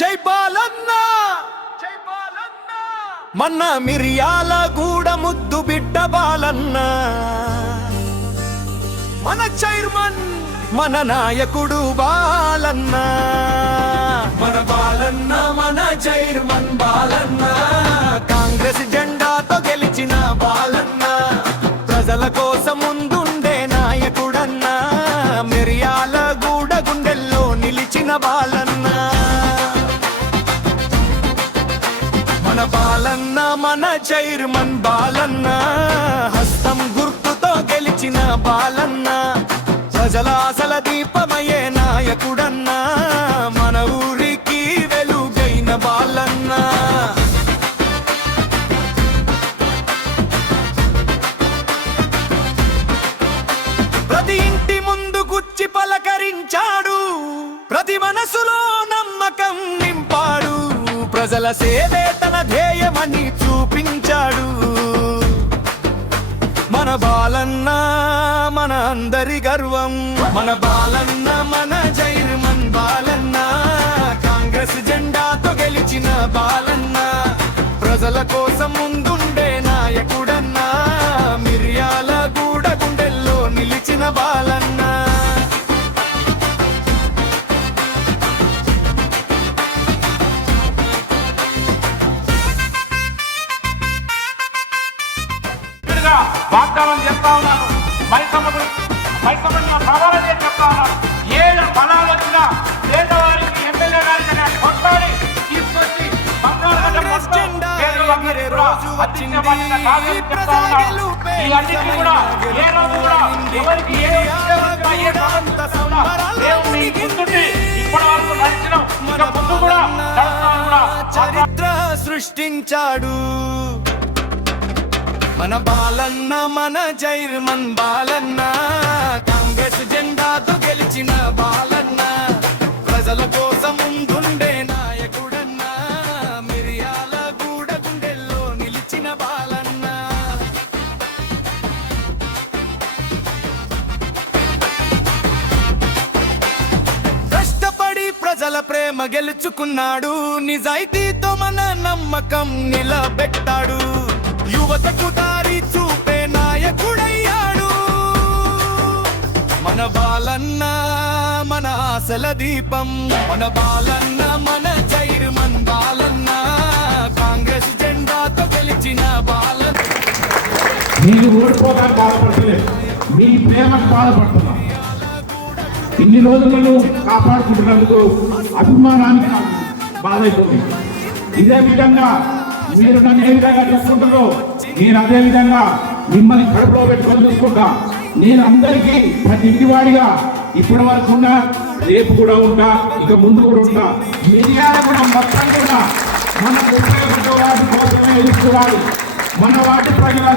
జై బాలన్న మన మిరియాల గూడ ముద్దు బిడ్డ బాలన్న, మన చైర్మన్ మన నాయకుడు బాలన్న, మన బాలన్న మన చైర్మన్ బాలన్న, కాంగ్రెస్ జెండాతో గెలిచిన బాలన్న, ప్రజల కోసం ముందుండే నాయకుడన్న, మిరియాల గూడ గుండెల్లో నిలిచిన బాలన్న, మన బాలన్న మన చైర్మన్ బాలన్న, హస్తం గుర్తుతో గెలిచిన బాలన్న, ప్రజల ఆశల దీపమయ్యే నాయకుడన్న, మన ఊరికి వెలుగైన బాలన్న. ప్రతి ఇంటి ముందు గుచ్చి పలకరించాడు, ప్రతి మనసులో నమ్మకం నింపాడు, ప్రజల సేవే తన ధ్యేయమని చూపించాడు. మన బాలన్న మన అందరి గర్వం, మన బాలన్న మన చైర్మన్ బాలన్న, కాంగ్రెస్ జెండాతో గెలిచిన బాలన్న, ప్రజల కోసం ముందుండే నాయకుడన్న, మిర్యాల గూడ గుండెల్లో నిలిచిన బాలన్న. వాగ్దానం చెప్తా ఉన్నాను, మైసమ్మను కావాలని చెప్తా ఉన్నాను. ఏడు బలాలు వచ్చినా పేదవారికి ఎమ్మెల్యే గారికి కొట్టాలి తీసుకొచ్చి చరిత్ర సృష్టించాడు. మన బాలన్న మన చైర్మన్ బాలన్న, కాంగ్రెస్ జెండాతో గెలిచిన బాలన్న, ప్రజల కోసం ముందుండే నాయకుడన్న, మిరియాల గూడ గుండెల్లో నిలిచిన బాలన్న. కష్టపడి ప్రజల ప్రేమ గెలుచుకున్నాడు, నిజాయితీతో మన నమ్మకం నిలబెట్టాడు, యువతకు దారి చూపే నాయకుడయ్యాడు. మన బాలన్న మన ఆశల దీపం, మన బాలన్న మన చైర్మన్ బాలన్న, కాంగ్రెస్ జెండాతో గెలిచిన బాలన్న. మీరు ఓడిపోగా బాధపడలేదు, మీ ప్రేమకు బాధపడుతున్నా. ఇన్ని రోజులను కాపాడుకుంటున్నందుకు అభిమానానికి బాధ అయిపోతుంది. ఇదే విధంగా మీరు నన్ను ఏ విధంగా చూసుకుంటారో నేను అదే విధంగా మిమ్మల్ని కడుపులో పెట్టుకొని చూసుకుంటా. నేను అందరికీ ప్రతి ఇంటివాడిగా ఇప్పటి వరకు ఉన్నా, రేపు కూడా ఉంటా, ఇక ముందు కూడా ఉంటా. మిరియాల కూడా మొత్తం కూడా మన వాటి కోసమే ఎదుర్కోవాలి. మన వాటి ప్రజల